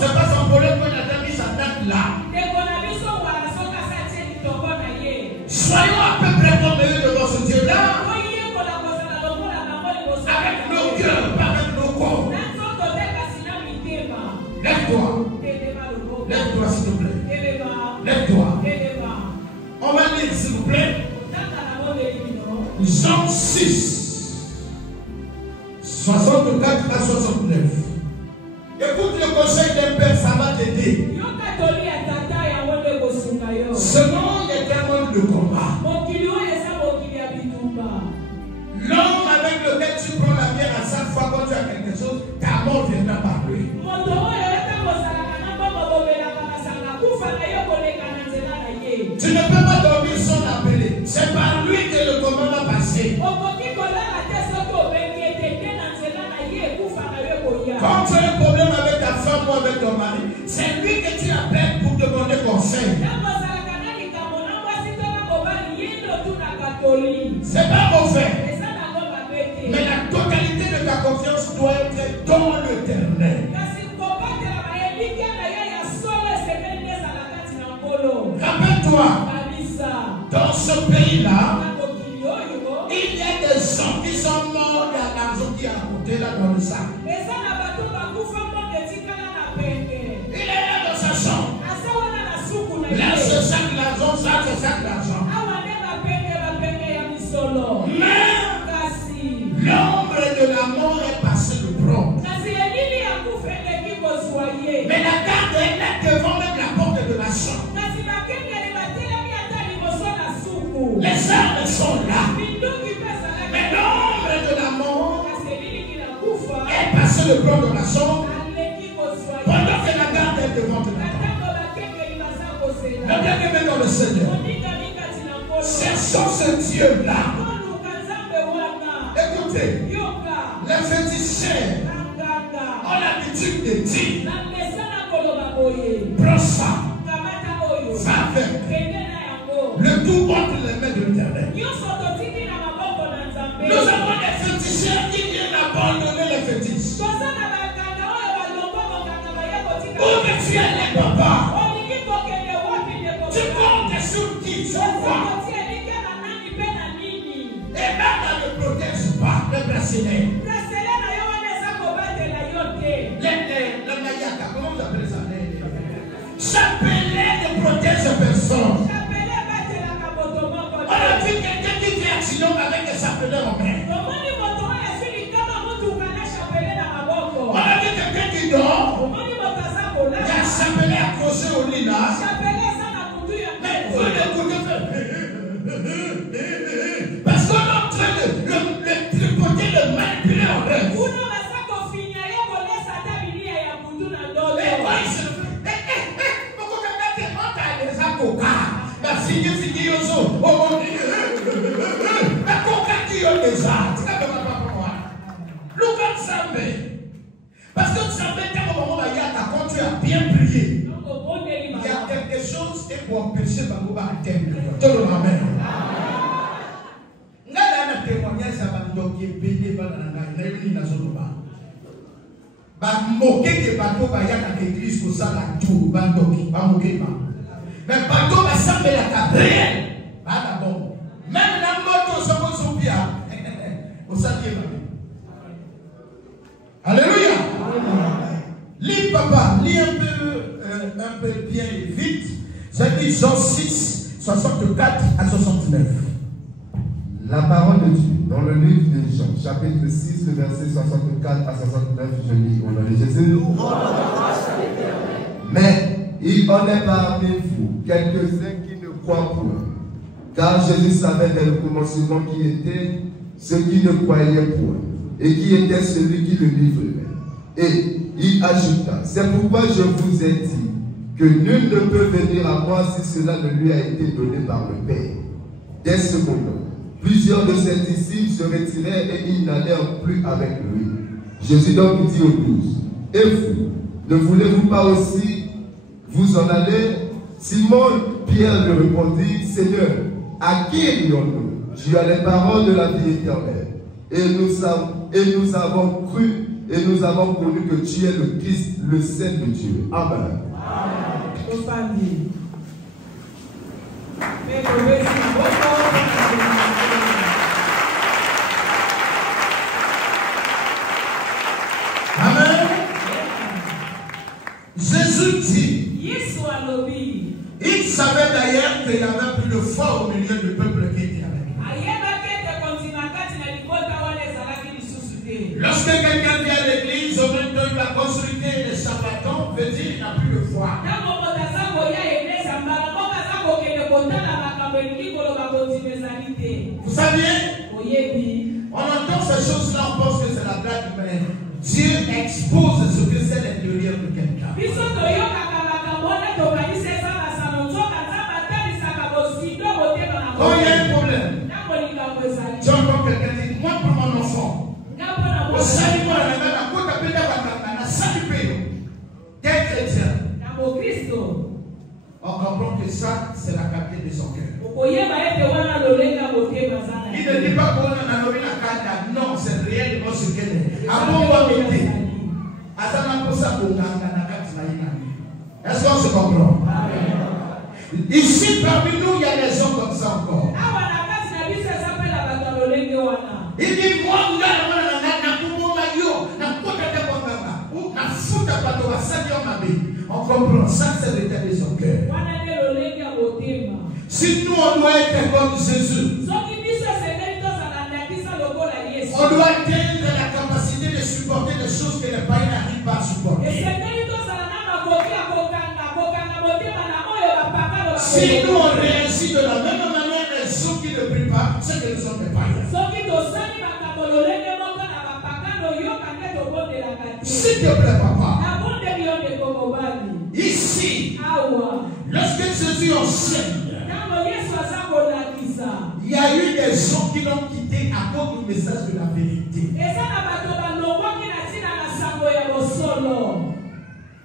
C'est pas son problème qu'on a mis sa tête là. Soyons à peu près comme eux devant ce Dieu-là. Avec nos cœurs, pas avec nos corps. Lève-toi. Lève-toi, s'il te plaît. Lève-toi. On va lire, s'il vous plaît. Jean 6, 64 à 69. Écoute le conseil d'un père, ça va t'aider. Selon les termes de combat, l'homme avec lequel tu prends la bière à chaque fois quand tu as quelque chose, ta mort viendra par lui. Tu ne peux pas dormir sans l'appeler. C'est par lui que le combat va passer. Quand tu as un problème avec ta femme ou avec ton mari, c'est lui que tu appelles pour demander conseil. C'est pas mauvais. Mais la totalité de ta confiance doit être dans l'Éternel. Rappelle-toi, dans ce pays-là, il y a des gens qui sont morts, il y a l'argent qui est à côté là dans le sac. Il est là dans sa chambre. Là, ce sac d'argent, ça, ce sac d'argent. Mais l'ombre de la mort est passée de prendre. Mais la garde est là devant même la porte de la chambre. Les armes sont là. Mais l'ombre de la mort est passée de prendre dans la chambre pendant que la garde est devant de la porte. Le bien-aimé dans le Seigneur, cherchons ce Dieu-là. Écoutez, les féticheurs ont l'habitude de dire: prends ça, va avec. Le tout entre les mains de l'Éternel. Nous avons des féticheurs qui viennent abandonner les fétiches. Où que tu es, papa? Tu comptes sur qui? Tu vois? Et même ne protège pas le bracelet. Le mayaka, comment vous appelez ça? Chapelet ne protège personne. On a vu quelqu'un qui fait accident avec des chapelets en main. On a vu quelqu'un qui dort. Il y a un chapelet accroché au lit là. Mais vous l'écoutez faire. Parce qu'on est en train de tripoter, de manipuler en rêve. Et moi, il se fait. Pourquoi quelqu'un te monte à des avocats? La fille aux autres. La coca qui ont des arts. Look Zambé. Parce que Zambé, quand tu as bien prié, il y a quelque chose qui peut empêcher Bagoba à terme. Tout le monde. Nous avons un témoignage à Bandoki, Béné, Banana, Réuni, Nazonoba. Moquer des bateaux, il y a une église pour ça, la tour, Bandoki, pas moquer. Mais bateau va s'appeler la réel. Pas d'abord. Même la moto, ça va s'ouvrir. Au saviez. Alléluia. Lis, papa, lis un peu bien et vite. C'est dit Jean 6, 64 à 69. La parole de Dieu, dans le livre de Jean, chapitre 6, le verset 64 à 69, je lis au nom de Jésus. Mais il en est parmi vous quelques-uns qui ne croient point. Car Jésus savait dès le commencement qui était ceux qui ne croyaient point, et qui était celui qui le livrait. Et il ajouta: c'est pourquoi je vous ai dit que nul ne peut venir à moi si cela ne lui a été donné par le Père. Dès ce moment, plusieurs de ses disciples se retirèrent et ils n'allèrent plus avec lui. Jésus donc dit aux 12: et vous, ne voulez-vous pas aussi vous en aller? Simon Pierre lui répondit: Seigneur, à qui irions-nous? Tu as les paroles de la vie éternelle. Et nous avons cru et nous avons connu que tu es le Christ, le Saint de Dieu. Amen. Amen. Jésus dit, il savait d'ailleurs qu'il y avait plus de foi au milieu du peuple qui était avec lui. Lorsque quelqu'un vient à l'église, au même temps il va consulter les sabbatons, veut dire qu'il n'a plus de foi. Vous saviez, on entend ces choses-là, on pense que c'est la blague, mais Dieu expose ce que c'est l'intérieur de quelqu'un. Quand il y a un problème, tu entends quelqu'un dire, moi pour mon enfant, au salut, moi, t'es chrétien. On comprend que ça, c'est la qualité de son cœur. Il ne dit pas qu'on a nommé la carte, non, c'est réellement ce qu'elle est. Est-ce qu'on se comprend? Ici, parmi nous, il y a des gens comme ça encore. Il dit, moi, on comprend ça, c'est l'état de son cœur. Si nous, on doit être comme Jésus, on doit atteindre la capacité de supporter des choses que les païens n'arrivent pas à supporter. Si nous, on réagit de la même manière, les gens qui ne prient pas, c'est que nous sommes des païens. S'il te plaît, papa. Ici, lorsque Jésus enseigne, il y a eu des gens qui l'ont quitté à cause du message de la vérité.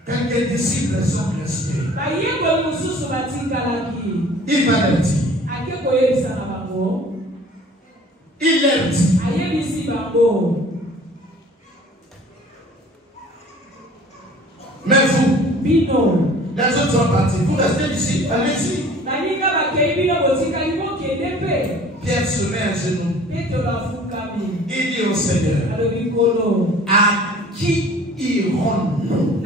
Quelques disciples sont restés. Il va leur dire. Il leur dit. Mais vous, les autres sont partis. Vous restez ici. Allez-y. Pierre se met à genoux. Il dit au Seigneur, à qui irons-nous?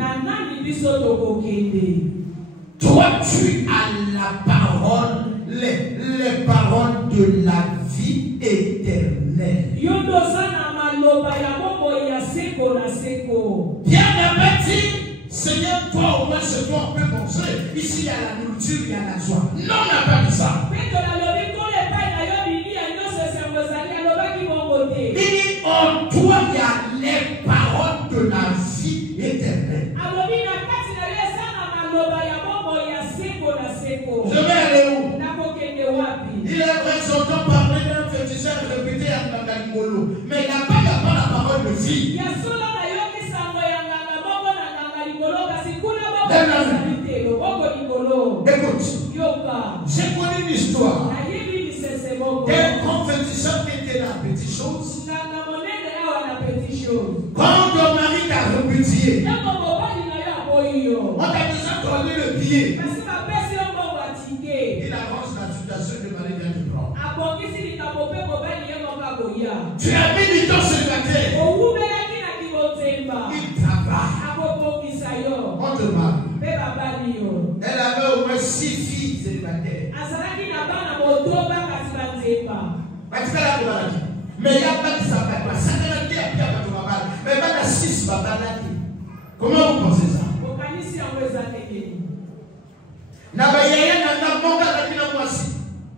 Toi, tu as la parole, les paroles de la vie éternelle. Pierre n'a pas dit, Seigneur, toi au moins ce qu'on peut manger. Ici il y a la nourriture, il y a la joie. Non, on n'a pas dit ça. Il dit, en toi il y a les paroles de la vie éternelle. Je vais aller où? Il est vrai, j'entends parler d'un féticheur réputé à Nangalimolo. Mais il n'a pas la parole de vie. Écoute, j'ai connu une histoire d'un grand féticheur qui était la petite chose. Quand ton mari t'a repudié, on t'a déjà donné le billet. Il avance la situation de mari vient de prendre. Tu as mis du temps célibataire. Il travaille. On te marie. Elle avait au moins 6 filles célibataires. Mais il n'y a pas de sabbat. Mais il y a 6 babalaki. Comment vous pensez ça?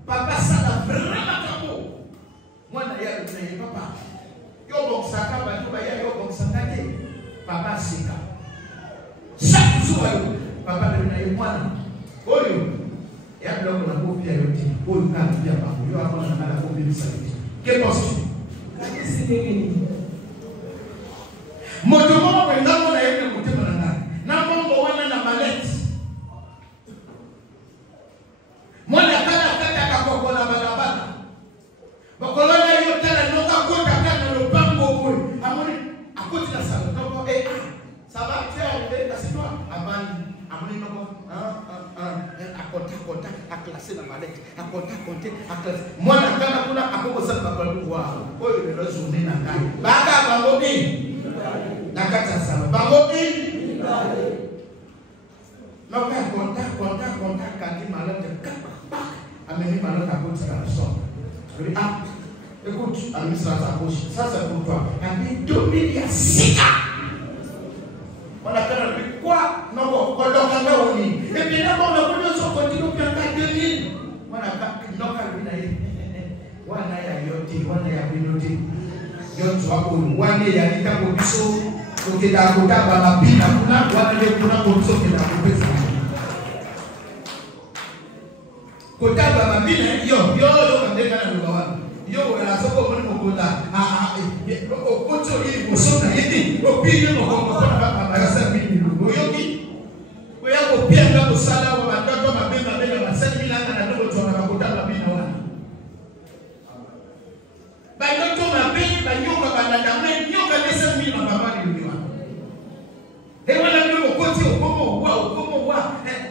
Papa, ça n'a vraiment pas beau. Moi, d'ailleurs, je ne papa. Papa, c'est ça. Chaque jour, papa, je ne sais pas. Et après, on a copié à l'autre. On a copié à l'autre. On a copié à l'autre. Que penses-tu? Motomo, on a une mallette. Moi, la Bakolola yo tala no ka kota kana no bango boy. Amoni akoti la sala. Moi, la canne, on a commencé à voir. Oh, il est la journée, la canne. Baga, bangobi. La canne, ça va. Bangobi. Non, mais contact, quand il m'a l'air de amener ma langue à côté de la sonde. Je dis, ah, écoute, amène ça à ta bouche. Ça, c'est pour toi. Amène 2000, il y a 6 cas. On a fait quoi? Non, on l'a fait. Et puis là, on a voulu se continuer pour faire 2000. On a fait, non, on a yoti, on a binoti. Yoti, on a yalika kobiso. Donc, il y a un peu de bina, on a kobiso qui est la kobiso. Kota baba bina, yo, kandeka na lugawa. Yo, la soko moni mokota. Okocho hii kusona hiti. Opini mokota baba barasa bini lugo. Yoki. Kwa yako pia ngabo sala wa watoto mabema bela masani bila na ndogo tuna makota mabina wana. Bayoto mabeni bayoka banadamu nyoka pesa mimi na baba ni lugo. Ewana ndogo koti okomo wa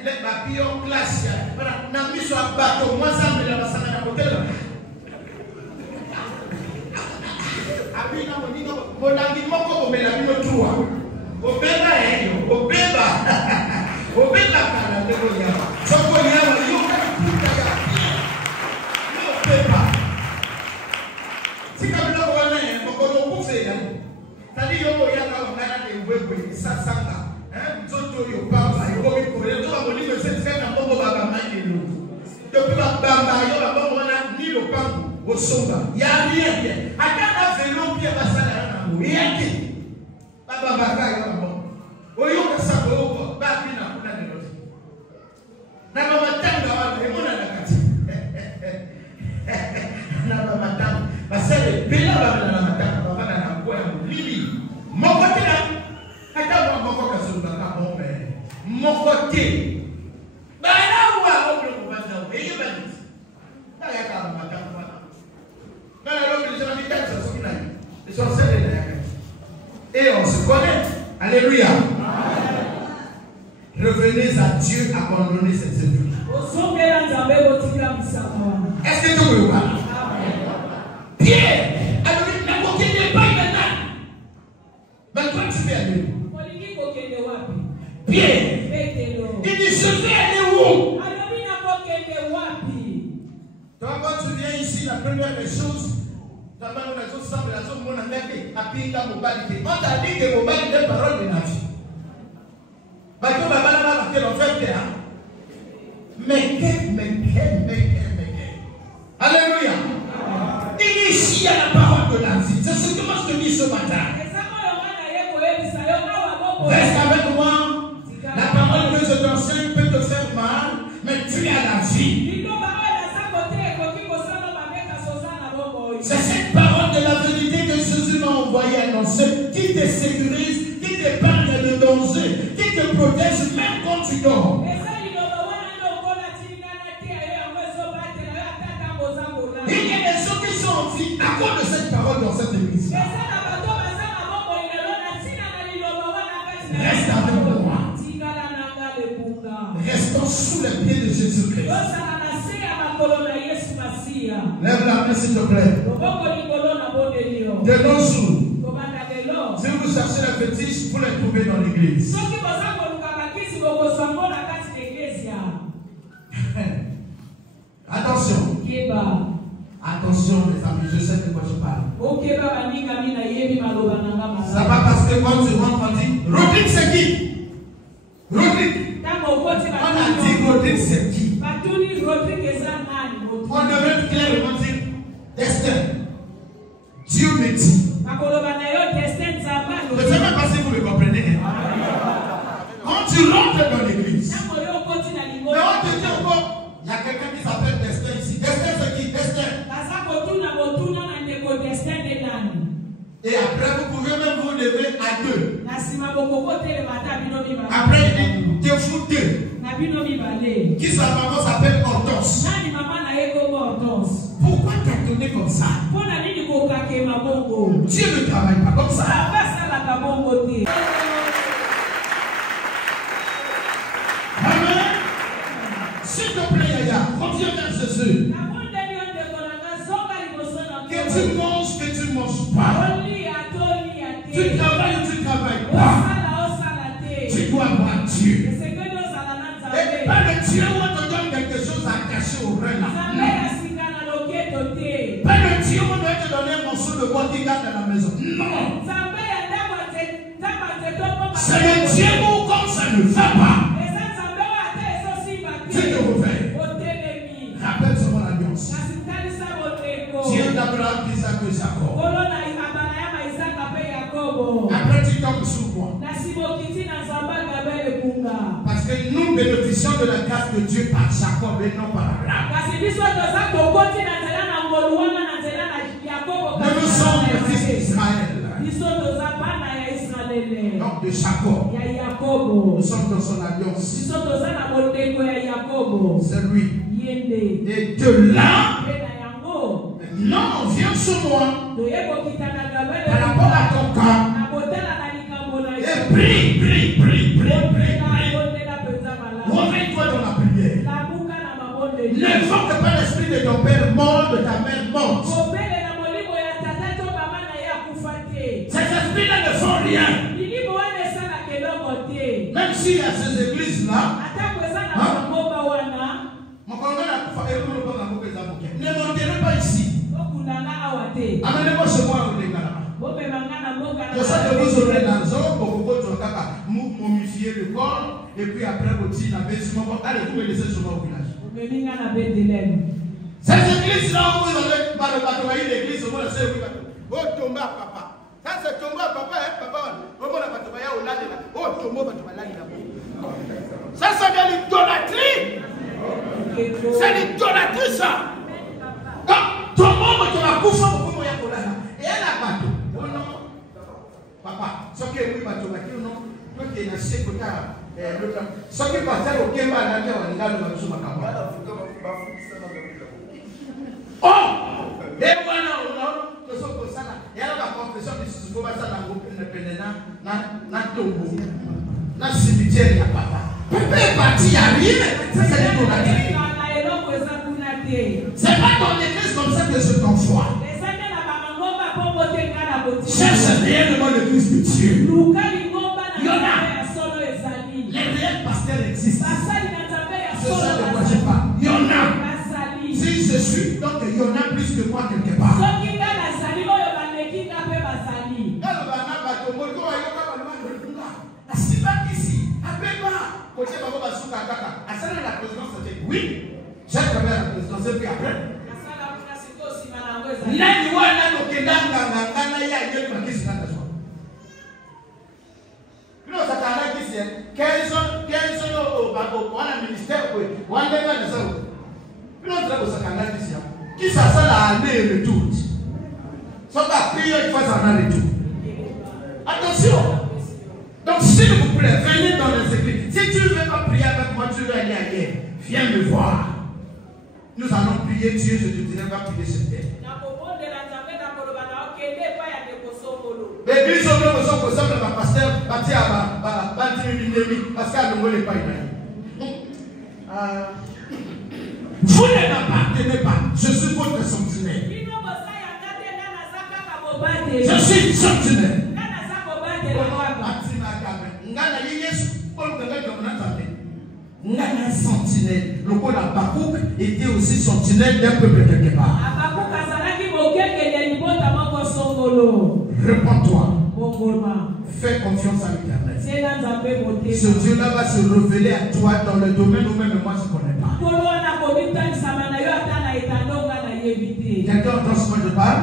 le papio classe. Na miso abato mwanza mbele basana na hotela. Abina moningo molangi moko omela bino tuwa. Obeba eyo, obeba. Obeba kana ndego nyama. Soko nyama yoka puta ya. No obeba. Sika bila kwa nani mkono kufe ya. Tadi yobo yaka ngana de wewe sasanga. Mtoto yo papa yo ko to amoningo sese na bongo baba mani. Depuis la bamba, yo la bamba na ni le pan au somba. Ya rien. Akana vélo bien basala na muyaki. Baba baba yo la bamba. Oyo ka sako yo ba bina kuna de lozi. Na mama tanga wa emona na kati. Na mama tanga. Basale bila baba na mama tanga baba na kwa ya lili. Moko tena. Ata moko ka somba ka bombe. Moko te. Et on se connaît. Alléluia. Revenez à Dieu, abandonnez cette vie. Est-ce que tu veux voir? Pierre, alors il n'a aucun débat maintenant. Mais toi tu veux aller où? Pierre, il dit je vais aller où? Toi quand tu viens ici, la première des choses, on t'a dit que Mobali est parole de la vie. Mais alléluia. Ici il y a la parole de la vie. C'est ce que moi je te dis ce matin. Reste avec moi. La parole que je t'enseigne peut te faire mal, mais tu as la vie. C'est cette parole de la vérité que Jésus m'a envoyé annoncer, qui te sécurise, qui t'épargne le danger, qui te protège même quand tu dors. Il y a des gens qui sont en vie à cause de cette parole dans cette église. Reste avec moi. Restons sous les pieds de Jésus-Christ. Lève la main s'il te plaît. De nos jours, si vous cherchez les fétiches, vous les trouvez dans l'église. Attention. Attention les amis, je sais de quoi je parle. Ça va parce que quand tu rentres, on dit Rodrigue c'est qui? Rodrigue. On a dit Rodrigue c'est qui? On devrait clairement dire destin. Dieu me dit. Je ne sais même pas si vous le comprenez. Quand tu rentres dans l'église, mais on te dit encore, il y a quelqu'un qui s'appelle destin ici. Destin c'est qui? Destin. Et après vous pouvez même vous lever à deux. Après il dit, Dieu fout deux. Qui sa maman s'appelle Hortense. Pourquoi t'as donné comme ça? Dieu ne travaille pas comme ça. Amen. S'il te plaît, Yaya, reviens vers Jésus. Dieu. Que tu manges pas. Tu travailles ou tu travailles pas. Tu dois voir Dieu. Et pas le Dieu où on te donne quelque chose à cacher au rein. Pas le Dieu où on doit te donner un morceau de bois qui garde dans la maison. Non. C'est le Dieu où quand ça ne va pas, tu te réveilles. Rappelle sur mon alliance. Dieu d'Abraham, Isaac et Jacob. Après tu tombes sur moi. Parce que nous bénéficions de la grâce de Dieu par Jacob et non par Abraham. Nous sommes les fils d'Israël. Donc de Jacob. Nous sommes dans son alliance. C'est lui. Et de là, non, viens sur moi. Par rapport à ton cas. Et prie. Réveille-toi dans la prière. N'invoque pas l'esprit de ton père mort, de ta mère morte. Ces esprits-là ne font rien. Même s'il y a ces églises-là, ne montez pas ici. Amenez-moi chez moi. Je sais que vous aurez l'argent pour vous momifier le corps et puis après vous dites allez, vous me laissez chez moi au village. Cette église-là où vous avez bataillé l'église, vous laissez au tomber à papa. Ça c'est tomber à papa, papa. Ça c'est de l'idolâtrie. C'est l'idolâtrie ça. Quand ton monde te va coucher pour vous et elle a battu. Oh non. Papa, ce qui est oui, bateau, non. Toi qui es naissé pour ta. Ce qui passe au Kemba, la vie, on est là, le Matsu Makamba. Oh! Et voilà, on a comme ça. Et alors la confession de ce qu'on va faire dans le groupe, na tombeau, na cimetière, papa. Papa est parti, il n'y a rien. Ça, c'est l'idolâtrie. C'est pas dans l'église comme ça que je t'envoie. Cherche réellement l'église de Dieu. Il y en a. Les réels pasteurs existent. C'est ça de quoi je parle. Il y en a. Si je suis, donc il y en a plus que moi quelque part. Oui, j'ai travaillé à la présidence et puis après. Qui s'assale à aller et retour. Soit à prier, il faut s'en aller retour. Attention. Donc s'il vous plaît, venez dans les églises. Si tu ne veux pas prier avec moi, tu veux aller ailleurs. Viens me voir. Nous allons prier Dieu, je te dirai, va prier sur terre. L'église au nom de son conseil, ma pasteur, parce qu'il n'est pas vous ne m'appartenez pas. Je suis votre sentinelle. Je suis sentinelle. Ngana sentinelle. Le pôle Abakouk était aussi sentinelle d'un peuple quelque part. Réponds-toi. Fais confiance à l'Éternel. Ce Dieu-là va se révéler à toi dans le domaine où même moi je ne connais pas. Quelqu'un entend ce que je parle?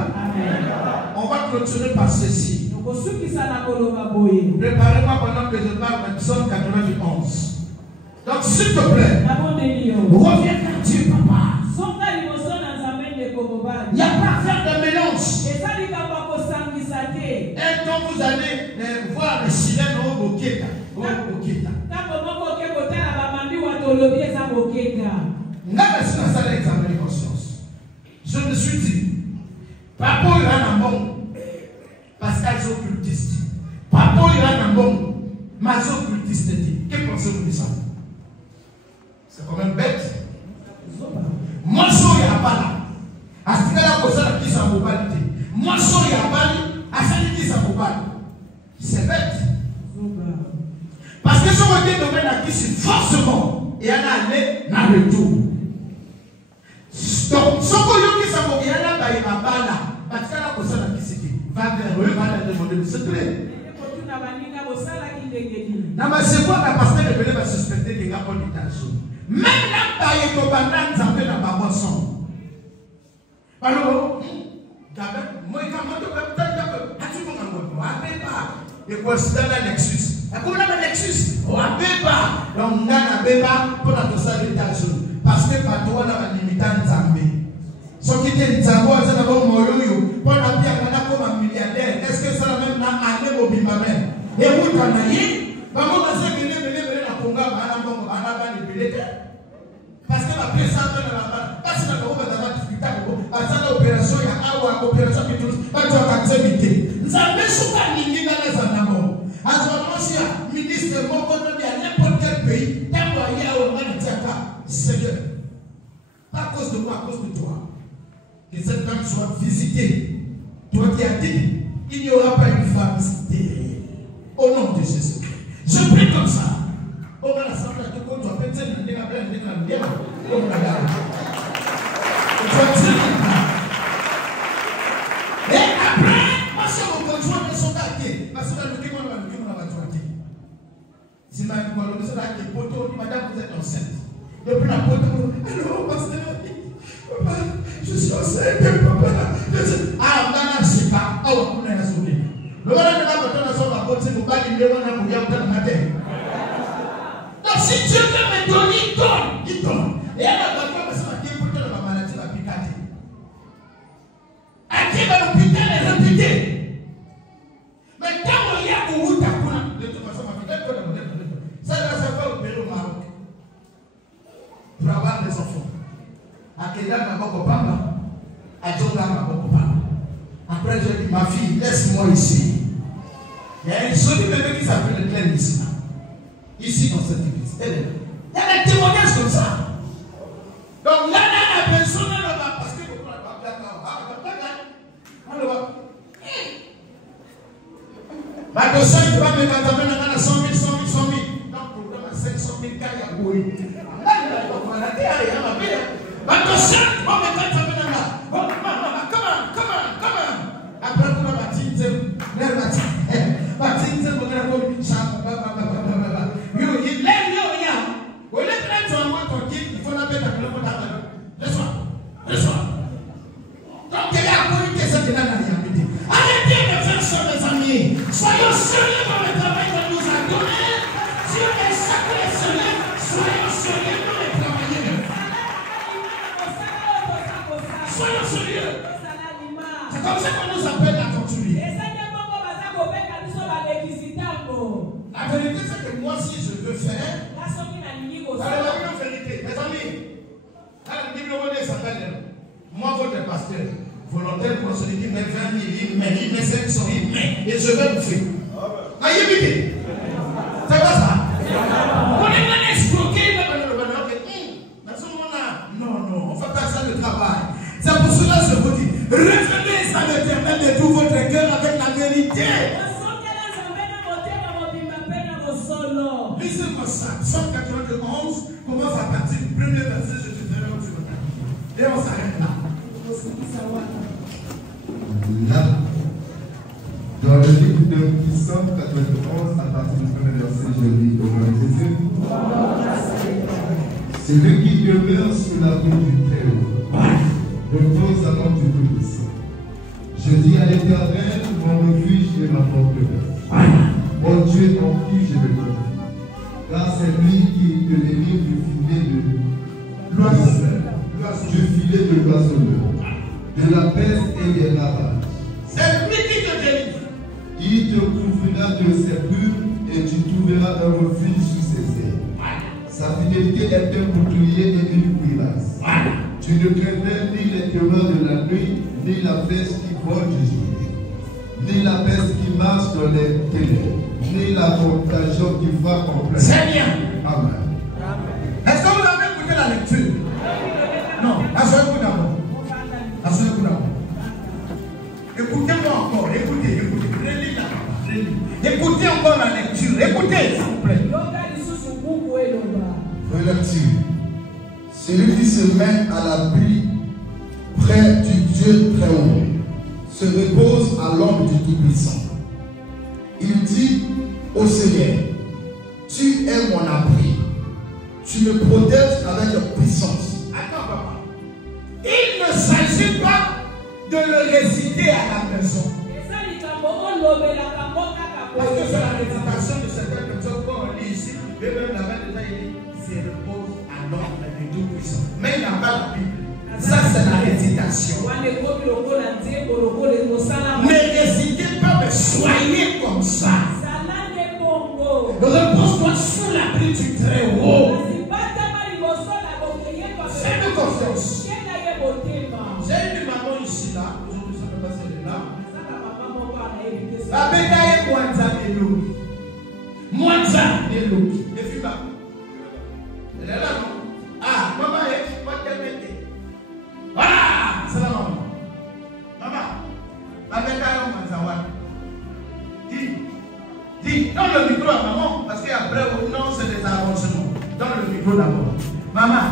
On va clôturer par ceci. Préparez-moi pendant que je parle de Psaume 91. Donc s'il te plaît, reviens vers Dieu, papa. Il n'y a pas à faire de mélange. Et quand vous allez voir les sirènes au Boketa, je me suis dit, papa il a un bon, parce qu'elles sont occultistes. Papa il a un bon, mais occultiste. Que pensez-vous de ça? C'est quand même bête. Moi, je suis mobali. Moi, je suis à Bali, à Saniki Samobali. C'est bête. Parce que ce côté de domaine qui c'est forcément, et elle a allé dans le tour. Donc, ce côté qui s'en il y a là, il va là. Parce qu'elle a posé la question. Va vers eux, va leur demander de se plaire. Non, mais c'est quoi la pasteur de Belé va suspecter des gars pour l'étage. Même là, il y a un banane, ça fait la baboisson. Alors, moi, quand je suis dans la Nexus. Comment on a Nexus? On a pas. Donc, on a pas pour la dossier de l'étage. Parce que pas toi, on a limité en Zambie. Ce qui était Zambie, c'est d'abord Moroyo. Pour la pierre, on a comme un milliardaire. Est-ce que ça même n'a pas au bimamel? Et vous, quand on a dit, maman, on a dit, la Conga, on a pas de parce que la présence de la maman, parce que la maman va discuter, parce que l'opération, il y a une opération qui touche, pas de activité. Nous avons souvent ligné dans les anamons. À ce moment-là, ministre de mon côté, à n'importe quel pays, t'envoyer au Maniaka, Seigneur. À cause de moi, à cause de toi. Que cette femme soit visitée. Toi qui as dit, il n'y aura pas une femme stérile. Au nom de Jésus. Je prie comme ça. On va l'assemblée de compte, on va péter le nez, on va péter le nez, on va la et après, moi, je vais rejoindre les soldats qui parce que le Kémon va le droiter. Si ma fille est là, qui est poteau, madame, vous êtes enceinte. Depuis la poteau, alors, pasteur, papa, je suis enceinte, papa. Ah, on a sais pas, oh, on a la souris. Le voilà, on a besoin de son apôtre, c'est pour pas qu'il y ait un bouillon dans la terre. Donc, si Dieu veut me donner, il donne. Et alors, la femme, c'est pour que la maladie va piquer. À qui va l'hôpital est réputé. Mais quand il y a beaucoup de toute façon, ça va opérer au Maroc pour avoir des enfants. À Kéda, ma papa, à Djonga, ma papa. Après, je dis, ma fille, laisse-moi ici. Il y a une jolie bébé qui s'appelle le Claire ici. Ici, dans cette église. Il y a des témoignages comme ça. Donc là, la personne, elle va parce que ma dossier, tu vas me mettre dans 100 000, 100 000, 100 000. Donc, pour le 500 000 cas, il y a boué. Ma dossier, tu vas me mettre dans après, on va baptiser. Baptiser, on va il lève rien. Au lieu de mettre sur un mois tranquille, il faut la mettre à le laisse-moi. Donc, il y a la politique, c'est que là, il y a rien. Arrêtez de faire ça, mes amis. Soyons sérieux dans le travail qu'on nous a donné. Dieu est sacré, sérieux. Soyons sérieux dans le travail. Soyons sérieux. C'est comme ça qu'on nous appelle à continuer. La vérité, c'est que moi, si je veux faire, la vérité, mes amis, moi, votre pasteur, volontaire pour celui qui met 20 000, il met 500, il met, et je vais vous faire. Aïe, c'est pas ça. On est mal escroqué, dans ce moment-là, non, on ne fait pas ça le travail. C'est pour cela que je vous dis, revenez à l'Éternel de tout votre cœur avec la vérité. Lisez-moi ça, Psaume 91 commence à partir du premier verset, je te ferai où tu veux. Et on s'arrête là. Là, dans le livre de Psaume 91, à partir du premier verset, je lis au nom de Jésus. C'est lui qui demeure sous la route du Très-Haut, repose à l'ombre du Tout-Puissant. Je dis à l'Éternel, mon refuge et ma forteresse. Mon Dieu en qui je me confie. Car c'est lui qui te délivre du filet de l'oiseleur, de la peste et des ravages. C'est lui qui te délivre. Il te couvrira de ses plumes et tu trouveras un refuge sous ses ailes. Sa fidélité est un bouclier et une cuirasse. Tu ne craindrais ni les terreurs de la nuit, ni la peste qui vole du jour, ni la peste qui marche dans les ténèbres, ni la contagion qui va en plein. C'est bien. Amen. Est-ce que vous avez écouté la lecture? Non. Asseyez-vous d'abord. Asseyez-vous d'abord. Écoutez encore la lecture. Écoutez, s'il vous plaît. Relecture. Celui qui se met à l'abri près du Dieu très haut se repose à l'ombre du Tout-Puissant. Il dit au Seigneur, tu es mon abri, tu me protèges avec puissance. Attends, papa. Il ne s'agit pas de le réciter à la maison. Parce que c'est la récitation de certaines personnes qu'on lit ici. Mais même la main déjà, il dit, se repose à l'ombre du Tout-Puissant. Mais il n'a pas la Bible. Ça, c'est la récitation. Ne récitez pas, mais soyez comme ça. Repose-toi sous l'abri du très haut. Fais-nous confiance. J'ai une maman ici, là. Aujourd'hui, ça peut passer de là. La bétail est Mwanza Nelo. Mwanza Nelo. Ne fuis pas. Elle est là, non? Ah, maman est pas terminée. Voilà, c'est la maman. Maman, la bétail est Mwanza. Dis, donne le micro à maman, parce qu'après, non, c'est des avancements. Donne le micro d'abord. Maman,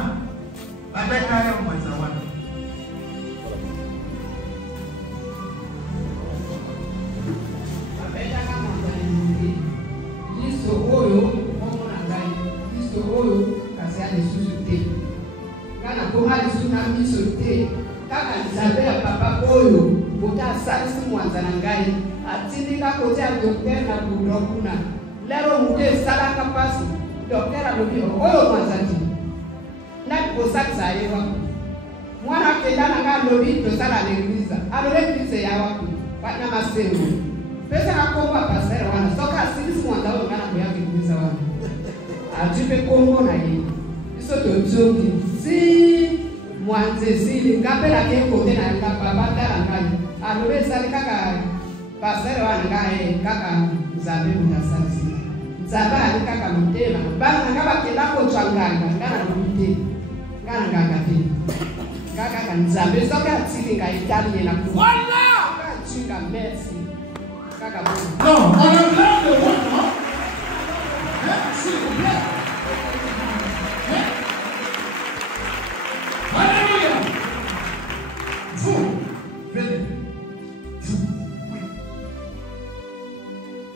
la bétail est Mwanza. Papa oyo bota salisi mwanza na ngai atindika kote ya docteur na kuna lero muke salaka pasi docteur alobi oyo mwanza ti na kosakisa ye wako mwana kenda na ngai alobi tosala l'église alobi église ya wako bana masengo pesa na kombo pasteur wana soka asilisi mwanza oyo ngana koya l'église wana atipe kombo na ye biso tozoki si mwanze sili ngapela ke kote na ngapa batala ngai alobe sali kaka pasere wana ngai kaka nzabe mutasalisi nzaba ali kaka mutema bana ngaba kenda ko changanga ngana mute ngana nganga te kaka nzabe soka tili ngai tali na ku Voilà. chinga merci kaka non on a de voix non s'il vous plaît. Alléluia. Vous, venez.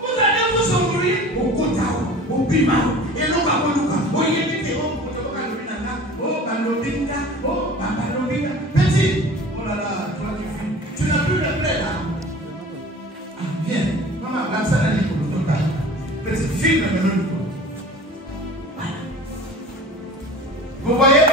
Vous allez vous embrouiller au Kotao, au Bima, et l'on va vous dire, oh, il y a des terrors, oh, Balobinga, oh, Balobinga. Petit, oh là là, toi tu n'as plus de plaie là. Ah, viens. Maman, la salle est pour le total. Petit, filme le nom. Voilà. Vous voyez?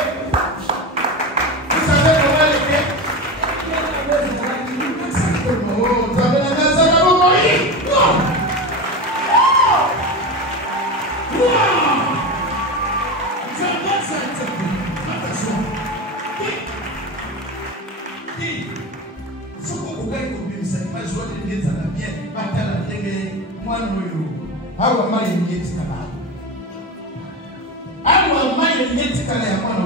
Awa mai yenyetikala ya mwana